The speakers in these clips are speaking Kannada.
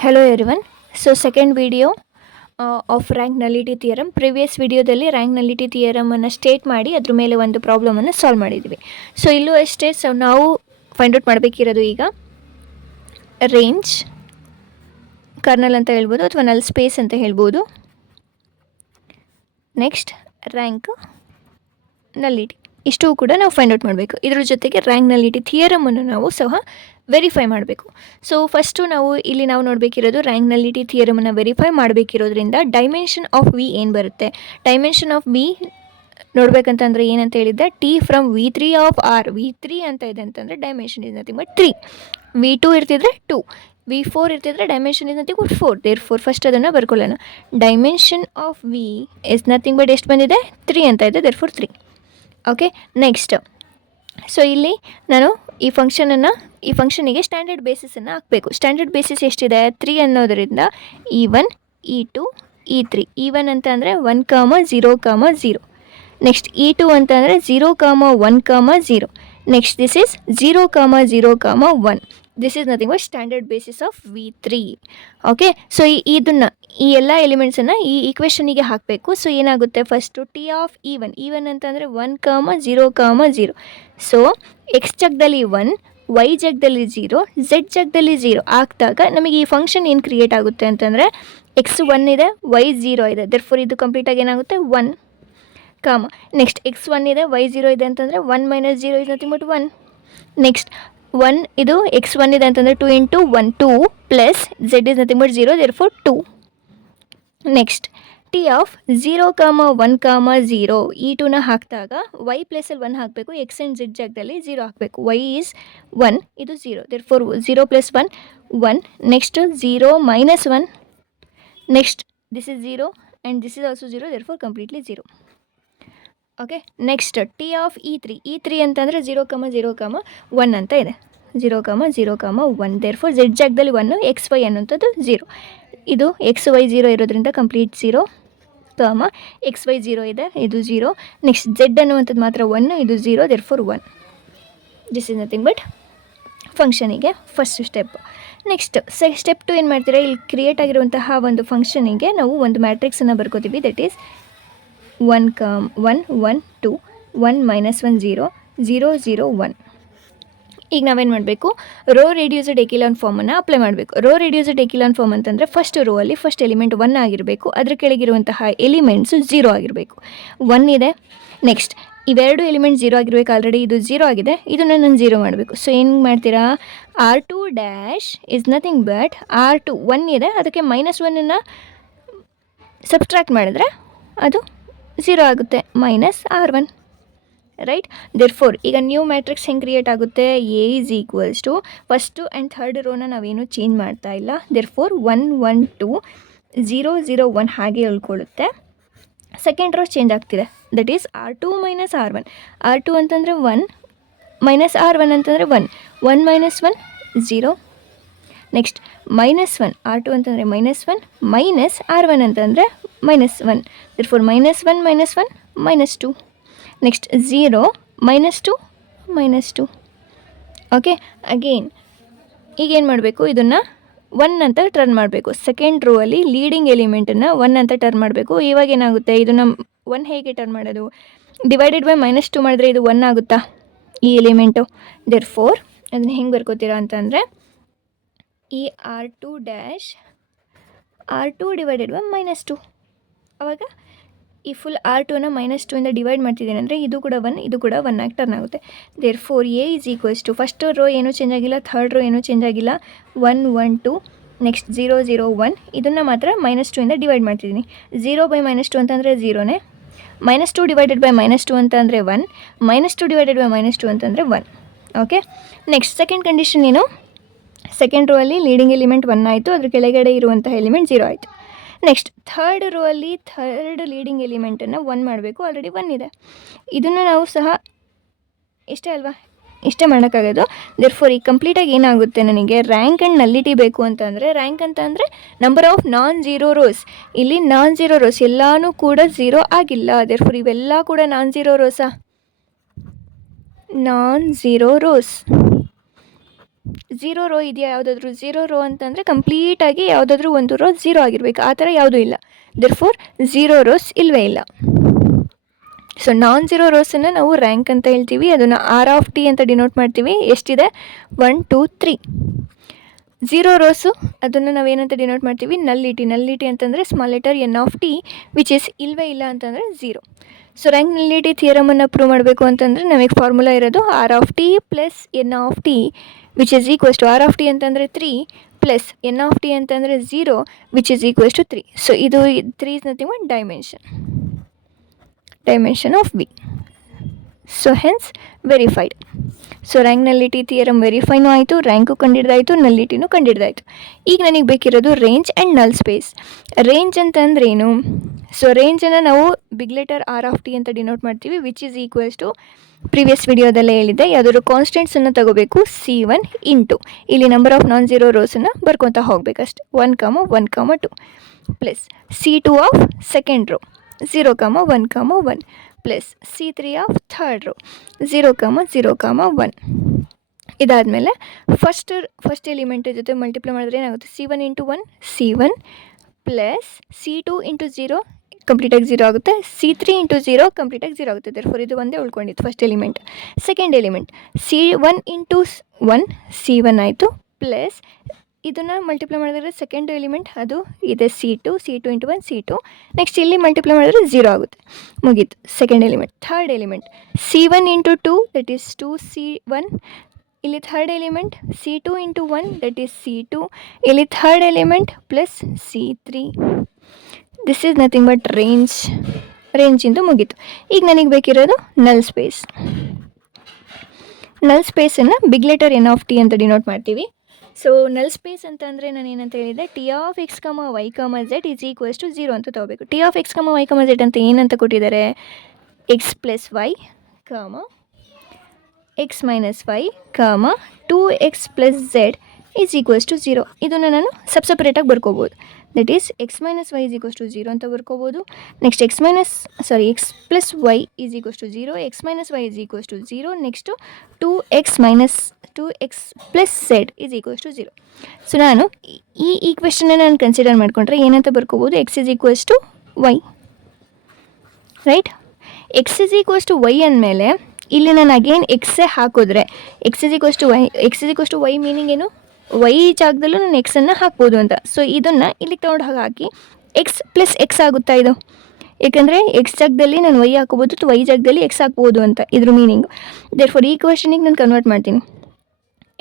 Hello everyone. So second video of rank nullity theorem. Previous ವಿಡಿಯೋದಲ್ಲಿ ರ್ಯಾಂಕ್ ನಲಿಟಿ ಥಿಯರಮನ್ನು ಸ್ಟೇಟ್ ಮಾಡಿ ಅದ್ರ ಮೇಲೆ ಒಂದು ಪ್ರಾಬ್ಲಮನ್ನು ಸಾಲ್ವ್ ಮಾಡಿದ್ವಿ. ಸೊ ಇಲ್ಲೂ ಅಷ್ಟೇ. ಸೊ ನಾವು ಫೈಂಡ್ ಔಟ್ ಮಾಡಬೇಕಿರೋದು ಈಗ ರೇಂಜ್ ಕರ್ನಲ್ ಅಂತ ಹೇಳ್ಬೋದು ಅಥವಾ ನಲ್ ಸ್ಪೇಸ್ ಅಂತ ಹೇಳ್ಬೋದು. ನೆಕ್ಸ್ಟ್ ರ್ಯಾಂಕ್ ನಲ್ಲಿಟಿ, ಇಷ್ಟು ಕೂಡ ನಾವು ಫೈಂಡ್ ಔಟ್ ಮಾಡಬೇಕು. ಇದ್ರ ಜೊತೆಗೆ ರ್ಯಾಂಕ್ ನಲ್ಲಿಟಿ ಥಿಯರಮನ್ನು ನಾವು ಸಹ ವೆರಿಫೈ ಮಾಡಬೇಕು. ಸೊ ಫಸ್ಟು ನಾವು ನೋಡಬೇಕಿರೋದು ರ್ಯಾಂಕ್ ನಲ್ಲಿಟಿ ಥಿಯರಮನ್ನು ವೆರಿಫೈ ಮಾಡಬೇಕಿರೋದ್ರಿಂದ ಡೈಮೆನ್ಷನ್ ಆಫ್ ವಿ ಏನು ಬರುತ್ತೆ. ಡೈಮೆನ್ಷನ್ ಆಫ್ ವಿ ನೋಡ್ಬೇಕಂತಂದರೆ ಏನಂತ ಹೇಳಿದ್ದೆ, T from V3 of R. V3 ಅಂತ ಇದೆ ಅಂತಂದರೆ dimension is nothing but 3. V2 ಇರ್ತಿದ್ರೆ 2, V4 ಇರ್ತಿದ್ರೆ ಡೈಮೆನ್ಷನ್ ಇಸ್ ನಥಿಂಗ್ ಬಟ್ 4. ದೇರ್ ಫೋರ್ ಫಸ್ಟ್ ಅದನ್ನು ಬರ್ಕೊಳ್ಳೋಣ. Dimension of V is nothing but ಎಷ್ಟು ಬಂದಿದೆ, 3 ಅಂತ ಇದೆ. Therefore 3. Okay, next so ಇಲ್ಲಿ ನಾನು ಈ ಫಂಕ್ಷನಿಗೆ ಸ್ಟ್ಯಾಂಡರ್ಡ್ ಬೇಸಿಸನ್ನು ಹಾಕಬೇಕು. ಸ್ಟ್ಯಾಂಡರ್ಡ್ ಬೇಸಿಸ್ ಎಷ್ಟಿದೆ, 3 ಅನ್ನೋದರಿಂದ E1 E2 E3. E1 ಅಂತ ಅಂದರೆ 1, 0, 0. ನೆಕ್ಸ್ಟ್ E2 ಅಂತ ಅಂದರೆ 0, 1, 0. Next this is 0, 0, 1. This is nothing but standard basis of V3. Okay, so ಈ ಎಲ್ಲ ಎಲಿಮೆಂಟ್ಸನ್ನು ಈ ಈಕ್ವೇಷನಿಗೆ ಹಾಕಬೇಕು. ಸೊ ಏನಾಗುತ್ತೆ, ಫಸ್ಟು ಟಿ ಆಫ್ E1 ಅಂತಂದರೆ 1, 0, 0. ಸೊ ಎಕ್ಸ್ ಜಗದಲ್ಲಿ 1, ವೈ ಜಗದಲ್ಲಿ 0, ಝೆಡ್ ಜಗದಲ್ಲಿ 0 ಆಗ್ದಾಗ ನಮಗೆ ಈ ಫಂಕ್ಷನ್ ಏನು ಕ್ರಿಯೇಟ್ ಆಗುತ್ತೆ ಅಂತಂದರೆ ಎಕ್ಸ್ 1 ಇದೆ, ವೈ 0 ಇದೆ. ದೆರ್ಫೋರ್ ಇದು ಕಂಪ್ಲೀಟಾಗಿ ಏನಾಗುತ್ತೆ 1, ನೆಕ್ಸ್ಟ್ ಎಕ್ಸ್ 1 ಇದೆ, ವೈ 0 ಇದೆ ಅಂತಂದರೆ 1 - 0 ಇಸ್ ನಥಿಂಗ್ ಬಟ್ 1. ನೆಕ್ಸ್ಟ್ 1 ಇದು ಎಕ್ಸ್ 1 ಇದೆ ಅಂತಂದರೆ 2 × 1 2 plus Z is nothing but 0. Therefore 2. Next T of 0, 1, 0 E2ನ ಹಾಕಿದಾಗ ವೈ ಪ್ಲೇಸಲ್ಲಿ 1 ಹಾಕಬೇಕು. ಎಕ್ಸ್ ಆ್ಯಂಡ್ ಝೆಡ್ ಜಾಗದಲ್ಲಿ 0 ಹಾಕಬೇಕು. ವೈ ಈಸ್ 1, ಇದು 0. Therefore 0 + 1 1. Next 0 - 1. Next this is 0 and this is also 0. Therefore completely 0. Okay, next T of E3 ಅಂತಂದರೆ 0, 0, 1 ಅಂತ ಇದೆ. 0, 0, 1. ದೇರ್ಫೋರ್ ಝೆಡ್ ಜಾಗದಲ್ಲಿ 1, ಎಕ್ಸ್ ವೈ ಅನ್ನೋಂಥದ್ದು 0. ಇದು ಎಕ್ಸ್ ವೈ 0 ಇರೋದ್ರಿಂದ ಕಂಪ್ಲೀಟ್ 0, ಎಕ್ಸ್ ವೈ 0 ಇದೆ, ಇದು 0. ನೆಕ್ಸ್ಟ್ ಝೆಡ್ ಅನ್ನುವಂಥದ್ದು ಮಾತ್ರ 1, ಇದು 0. Therefore 1. This is nothing but ಫಂಕ್ಷನಿಗೆ ಫಸ್ಟ್ ಸ್ಟೆಪ್. ನೆಕ್ಸ್ಟ್ ಸ್ಟೆಪ್ 2 ಏನು ಮಾಡ್ತೀರಾ, ಇಲ್ಲಿ ಕ್ರಿಯೇಟ್ ಆಗಿರುವಂತಹ ಒಂದು ಫಂಕ್ಷನಿಗೆ ನಾವು ಒಂದು ಮ್ಯಾಟ್ರಿಕ್ಸನ್ನು ಬರ್ಕೋತೀವಿ. That is 1, 1, 1, 2, 1, -1, 0, 0, 0, 1. ಈಗ ನಾವೇನು ಮಾಡಬೇಕು, ರೋ ರೆಡ್ಯೂಸ್ಡ್ ಎಕಿಲಾನ್ ಫಾರ್ಮನ್ನು ಅಪ್ಲೈ ಮಾಡಬೇಕು. ರೋ ರೆಡ್ಯೂಸ್ಡ್ ಎಕಿಲಾನ್ ಫಾರ್ಮ್ ಅಂತಂದರೆ ಫಸ್ಟ್ ರೋ ಅಲ್ಲಿ ಫಸ್ಟ್ ಎಲಿಮೆಂಟ್ 1 ಆಗಿರಬೇಕು, ಅದ್ರ ಕೆಳಗಿರುವಂತಹ ಎಲಿಮೆಂಟ್ಸು 0 ಆಗಿರಬೇಕು. 1 ಇದೆ, ನೆಕ್ಸ್ಟ್ ಇವೆರಡು ಎಲಿಮೆಂಟ್ 0 ಆಗಿರಬೇಕು. ಆಲ್ರೆಡಿ ಇದು 0 ಆಗಿದೆ, ಇದನ್ನು ನಾನು 0 ಮಾಡಬೇಕು. ಸೊ ಏನು ಮಾಡ್ತೀರಾ, R2' is nothing but R2 1 ಇದೆ, ಅದಕ್ಕೆ -1 ಸಬ್ಸ್ಟ್ರಾಕ್ಟ್ ಮಾಡಿದ್ರೆ ಅದು 0 ಆಗುತ್ತೆ, -R1. ರೈಟ್. ದೇರ್ಫೋರ್ ಈಗ ನ್ಯೂ ಮ್ಯಾಟ್ರಿಕ್ಸ್ ಹೆಂಗೆ ಕ್ರಿಯೇಟ್ ಆಗುತ್ತೆ, A is equals to first and third ರೋನ ನಾವೇನು ಚೇಂಜ್ ಮಾಡ್ತಾ ಇಲ್ಲ. ದೇರ್ಫೋರ್ 1, 1, 2, 0, 0, 1 ಹಾಗೆ ಉಳ್ಕೊಳ್ಳುತ್ತೆ. ಸೆಕೆಂಡ್ ರೋ ಚೇಂಜ್ ಆಗ್ತಿದೆ. That is R2 - R1. R2 ಅಂತಂದರೆ 1, -R1 ಅಂತಂದರೆ 1, 1 - 1 0. ನೆಕ್ಸ್ಟ್ -1 R2 ಅಂತಂದರೆ -1 -R1 ಅಂತಂದರೆ -1. ದೇರ್ಫೋರ್ -1 - 1 -2. ನೆಕ್ಸ್ಟ್ 0 -2 -2. ಓಕೆ, ಅಗೇನ್ ಈಗೇನು ಮಾಡಬೇಕು, ಇದನ್ನು 1 ಅಂತ ಟರ್ನ್ ಮಾಡಬೇಕು. ಸೆಕೆಂಡ್ ರೋ ಅಲ್ಲಿ ಲೀಡಿಂಗ್ ಎಲಿಮೆಂಟನ್ನು 1 ಅಂತ ಟರ್ನ್ ಮಾಡಬೇಕು. ಇವಾಗ ಏನಾಗುತ್ತೆ, ಇದನ್ನು 1 ಹೇಗೆ ಟರ್ನ್ ಮಾಡೋದು, ಡಿವೈಡೆಡ್ ಬೈ -2 ಮಾಡಿದ್ರೆ ಇದು 1 ಆಗುತ್ತಾ ಈ ಎಲಿಮೆಂಟು. ದೇರ್ಫೋರ್ ಅದನ್ನು ಹೆಂಗೆ ಬರ್ಕೋತೀರಾ ಅಂತಂದರೆ ಈ R2' ಡಿವೈಡೆಡ್ ಬೈ -2. ಆವಾಗ ಈ ಫುಲ್ R2ನ -2 ಇಂದ ಡಿವೈಡ್ ಮಾಡ್ತಿದ್ದೀನಿ ಅಂದರೆ ಇದು ಕೂಡ 1, ಇದು ಕೂಡ 1 ಆಗಿ ಟರ್ನ್ ಆಗುತ್ತೆ. Therefore A is equals to first row ಏನೂ ಚೇಂಜ್ ಆಗಿಲ್ಲ, ಥರ್ಡ್ ರೋ ಏನೂ ಚೇಂಜ್ ಆಗಿಲ್ಲ, 1, 1, 2. ನೆಕ್ಸ್ಟ್ 0, 0, 1 ಇದನ್ನು ಮಾತ್ರ -2 ಇಂದ ಡಿವೈಡ್ ಮಾಡ್ತಿದ್ದೀನಿ. 0 ಬೈ -2 ಅಂತಂದರೆ 0ನೇ, -2 ಡಿವೈಡೆಡ್ ಬೈ -2 ಅಂತಂದರೆ 1, -2 ಡಿವೈಡೆಡ್ ಬೈ -2 ಅಂತಂದರೆ 1. ಓಕೆ, ನೆಕ್ಸ್ಟ್ ಸೆಕೆಂಡ್ ಕಂಡೀಷನ್ ಏನು, ಸೆಕೆಂಡ್ ರೋ ಅಲ್ಲಿ ಲೀಡಿಂಗ್ ಎಲಿಮೆಂಟ್ 1 ಆಯಿತು, ಅದ್ರ ಕೆಳಗಡೆ ಇರುವಂತಹ ಎಲಿಮೆಂಟ್ 0 ಆಯಿತು. ನೆಕ್ಸ್ಟ್ ಥರ್ಡ್ ರೋ ಅಲ್ಲಿ ಥರ್ಡ್ ಲೀಡಿಂಗ್ ಎಲಿಮೆಂಟನ್ನು 1 ಮಾಡಬೇಕು. ಆಲ್ರೆಡಿ 1 ಇದೆ, ಇದನ್ನು ನಾವು ಸಹ ಇಷ್ಟೇ ಅಲ್ವಾ, ಇಷ್ಟೇ ಮಾಡೋಕ್ಕಾಗೋದು. ದೇರ್ಫೋರ್ ಈಗ ಕಂಪ್ಲೀಟಾಗಿ ಏನಾಗುತ್ತೆ, ನನಗೆ ರ್ಯಾಂಕ್ ಆ್ಯಂಡ್ ನಲ್ಲಿಟಿ ಬೇಕು ಅಂತಂದರೆ, ರ್ಯಾಂಕ್ ಅಂತ ಅಂದರೆ ನಂಬರ್ ಆಫ್ ನಾನ್-ಝೀರೋ ರೋಸ್. ಇಲ್ಲಿ ನಾನ್-ಝೀರೋ ರೋಸ್ ಎಲ್ಲನೂ ಕೂಡ 0 ಆಗಿಲ್ಲ. ದೇರ್ಫೋರ್ ಇವೆಲ್ಲ ಕೂಡ ನಾನ್-ಝೀರೋ ರೋಸಾ, ನಾನ್-ಝೀರೋ ರೋಸ್. ಝೀರೋ ರೋ ಇದೆಯಾ ಯಾವುದಾದ್ರೂ? ಝೀರೋ ರೋ ಅಂತಂದರೆ ಕಂಪ್ಲೀಟಾಗಿ ಯಾವುದಾದ್ರೂ ಒಂದು ರೋ ಝೀರೋ ಆಗಿರಬೇಕು, ಆ ಥರ ಯಾವುದೂ ಇಲ್ಲ. ದೇರ್ಫೋರ್ ಝೀರೋ ರೋಸ್ ಇಲ್ಲವೇ ಇಲ್ಲ. ಸೊ ನಾನ್ ಝೀರೋ ರೋಸನ್ನು ನಾವು ರ್ಯಾಂಕ್ ಅಂತ ಹೇಳ್ತೀವಿ. ಅದನ್ನು R(t) ಅಂತ ಡಿನೋಟ್ ಮಾಡ್ತೀವಿ. ಎಷ್ಟಿದೆ? 1 2 3. ಝೀರೋ ರೋಸು ಅದನ್ನು ನಾವೇನಂತ ಡಿನೋಟ್ ಮಾಡ್ತೀವಿ? ನಲ್ಲಿಟಿ. ನಲ್ಲಿಟಿ ಅಂತಂದರೆ small letter N(t) which is ಇಲ್ಲವೇ ಇಲ್ಲ ಅಂತಂದರೆ ಝೀರೋ. ಸೊ ರ್ಯಾಂಕ್ ನಲ್ಲಿಟಿ ಥಿಯರಮನ್ನು ಪ್ರೂವ್ ಮಾಡಬೇಕು ಅಂತಂದರೆ ನಮಗೆ ಫಾರ್ಮುಲಾ ಇರೋದು R(t) plus N(t) which is equals to R(t) ಅಂತಂದರೆ 3 ಪ್ಲಸ್ N(t) ಅಂತಂದರೆ 0 ವಿಚ್ ಇಸ್ ಈಕ್ವಲ್ಸ್ ಟು 3. ಸೊ ಇದು 3 is nothing but dimension of V. So hence verified. So rank nullity theorem ವೆರಿಫೈನೂ ಆಯಿತು, ರ್ಯಾಂಕು ಕಂಡಿಡ್ದಾಯಿತು, ನಲ್ಲಿಟಿನೂ ಕಂಡಿಡ್ದಾಯಿತು. ಈಗ ನನಗೆ ಬೇಕಿರೋದು range and null space. Range ಅಂತಂದ್ರೇನು? ಸೊ ರೇಂಜನ್ನು ನಾವು ಬಿಗ್ ಲೆಟರ್ R(t) ಅಂತ ಡಿನೋಟ್ ಮಾಡ್ತೀವಿ, which is equals to previous ವಿಡಿಯೋದಲ್ಲೇ ಹೇಳಿದ್ದೆ, ಯಾವುದಾದ್ರು ಕಾನ್ಸ್ಟೆಂಟ್ಸನ್ನು ತಗೋಬೇಕು. C1 ಇಂಟು ಇಲ್ಲಿ ನಂಬರ್ ಆಫ್ ನಾನ್ ಝೀರೋ ರೋಸನ್ನು ಬರ್ಕೊತಾ ಹೋಗಬೇಕಷ್ಟೆ, 1, 1, 2 plus C2 of second row 0, 1, 1 plus C3 of third row 0, 0, 1. ಇದಾದಮೇಲೆ ಫಸ್ಟ್ ಎಲಿಮೆಂಟ್ ಜೊತೆ ಮಲ್ಟಿಪ್ಲೈ ಮಾಡಿದ್ರೆ ಏನಾಗುತ್ತೆ? C1 into 1 C1 plus C2 into 0 ಕಂಪ್ಲೀಟಾಗಿ 0 ಆಗುತ್ತೆ, C3 ಇಂಟು 0 ಕಂಪ್ಲೀಟಾಗಿ 0 ಆಗುತ್ತೆ. ದೇರ್ಫೋರ್ ಇದು ಒಂದೇ ಉಳ್ಕೊಂಡಿತ್ತು first element. Second element C1 into 1 C1 ಆಯಿತು, ಪ್ಲಸ್ ಇದನ್ನು ಮಲ್ಟಿಪ್ಲೈ ಮಾಡಿದ್ರೆ ಸೆಕೆಂಡ್ ಎಲಿಮೆಂಟ್ ಅದು ಇದೆ C2 ಇಂಟು 1 C2. ನೆಕ್ಸ್ಟ್ ಇಲ್ಲಿ ಮಲ್ಟಿಪ್ಲೈ ಮಾಡಿದ್ರೆ 0 ಆಗುತ್ತೆ, ಮುಗೀತು second element. Third element C1 into 2 that is 2C1. ಇಲ್ಲಿ third element C2 into 1 that is C2. ಇಲ್ಲಿ third element plus C3. This is nothing but ರೇಂಜಿಂದು ಮುಗೀತು. ಈಗ ನನಗೆ ಬೇಕಿರೋದು ನಲ್ ಸ್ಪೇಸ್. ನಲ್ ಸ್ಪೇಸನ್ನು ಬಿಗ್ ಲೆಟರ್ N(t) ಅಂತ ಡಿನೋಟ್ ಮಾಡ್ತೀವಿ. ಸೊ ನಲ್ ಸ್ಪೇಸ್ ಅಂತ ಅಂದರೆ ನಾನು ಏನಂತ ಹೇಳಿದೆ? T of x, y, z is equals to 0 ಅಂತ ತೊಗೋಬೇಕು. T of x, y, z ಅಂತ ಏನಂತ ಕೊಟ್ಟಿದ್ದಾರೆ? x plus y, x minus y, 2x plus z is equals to 0. ಇದನ್ನು ನಾನು ಸಪ್ರೇಟಾಗಿ ಬರ್ಕೋಬೋದು. That is x minus y is equals to 0 ಅಂತ ಬರ್ಕೋಬೋದು. Next x plus y is equals to 0, x minus y is equals to 0. Next 2x plus z is equals to 0. So ನಾನು ಈ ಈಕ್ವೆಷನ್ನ ನಾನು ಕನ್ಸಿಡರ್ ಮಾಡಿಕೊಂಡ್ರೆ ಏನಂತ ಬರ್ಕೋಬೋದು? x is equals to y, right? x is equals to y ಅಂದಮೇಲೆ ಇಲ್ಲಿ ನಾನು ಅಗೇನ್ ಎಕ್ಸೇ ಹಾಕಿದ್ರೆ x is equals to y meaning ಏನು? y ಜಾಗದಲ್ಲೂ ನಾನು ಎಕ್ಸನ್ನು ಹಾಕ್ಬೋದು ಅಂತ. ಸೊ ಇದನ್ನು ಇಲ್ಲಿಗೆ ತೊಗೊಂಡು ಹಾಕಿ x ಪ್ಲಸ್ x ಆಗುತ್ತಾ ಇದು? ಏಕೆಂದರೆ x ಜಾಗದಲ್ಲಿ ನಾನು y ಹಾಕೋಬೋದು, y ಜಾಗದಲ್ಲಿ x ಹಾಕ್ಬೋದು ಅಂತ ಇದ್ರ ಮೀನಿಂಗು. ದೇರ್ಫೋರ್ ಈ ಕ್ವೆಶ್ಚನಿಗೆ ನಾನು ಕನ್ವರ್ಟ್ ಮಾಡ್ತೀನಿ.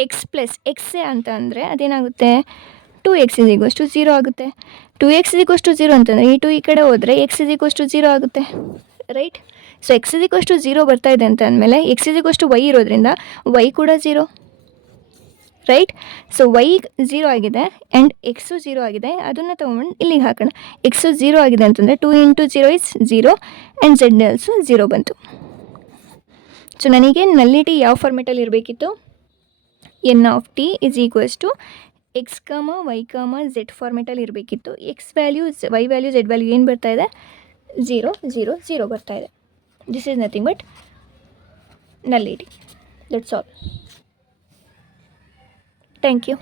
x ಪ್ಲಸ್ ಎಕ್ಸೇ ಅಂತ ಅಂದರೆ ಅದೇನಾಗುತ್ತೆ? 2x ಈಸ್ ಈಕ್ವಲ್ಸ್ ಟು 0 ಆಗುತ್ತೆ. 2x ಈಸ್ ಈಕ್ವಲ್ಸ್ ಟು 0 ಅಂತಂದರೆ ಈ 2 ಈ ಕಡೆ ಹೋದರೆ x ಈಸ್ ಈಕ್ವಲ್ಸ್ ಟು 0 ಆಗುತ್ತೆ, right? So x is equals to 0 ಬರ್ತಾ ಇದೆ ಅಂತ ಅಂದಮೇಲೆ x is equals to y ಇರೋದ್ರಿಂದ y ಕೂಡ 0, ರೈಟ್? ಸೊ y 0 ಆಗಿದೆ ಆ್ಯಂಡ್ ಎಕ್ಸು 0 ಆಗಿದೆ. ಅದನ್ನು ತೊಗೊಂಡು ಇಲ್ಲಿಗೆ ಹಾಕೋಣ. ಎಕ್ಸು 0 ಆಗಿದೆ ಅಂತಂದರೆ 2 into 0 is 0 and z also 0 ಬಂತು. ಸೊ ನನಗೆ ನಲ್ಲಿಟಿ ಯಾವ ಫಾರ್ಮೆಟಲ್ಲಿ ಇರಬೇಕಿತ್ತು? N(t) is equals to x, y, z ಫಾರ್ಮೆಟಲ್ಲಿ ಇರಬೇಕಿತ್ತು. x value, y value, z value ಏನು ಬರ್ತಾ ಇದೆ? 0 0 0 ಬರ್ತಾ ಇದೆ. This is nothing but nullity. That's all. Thank you.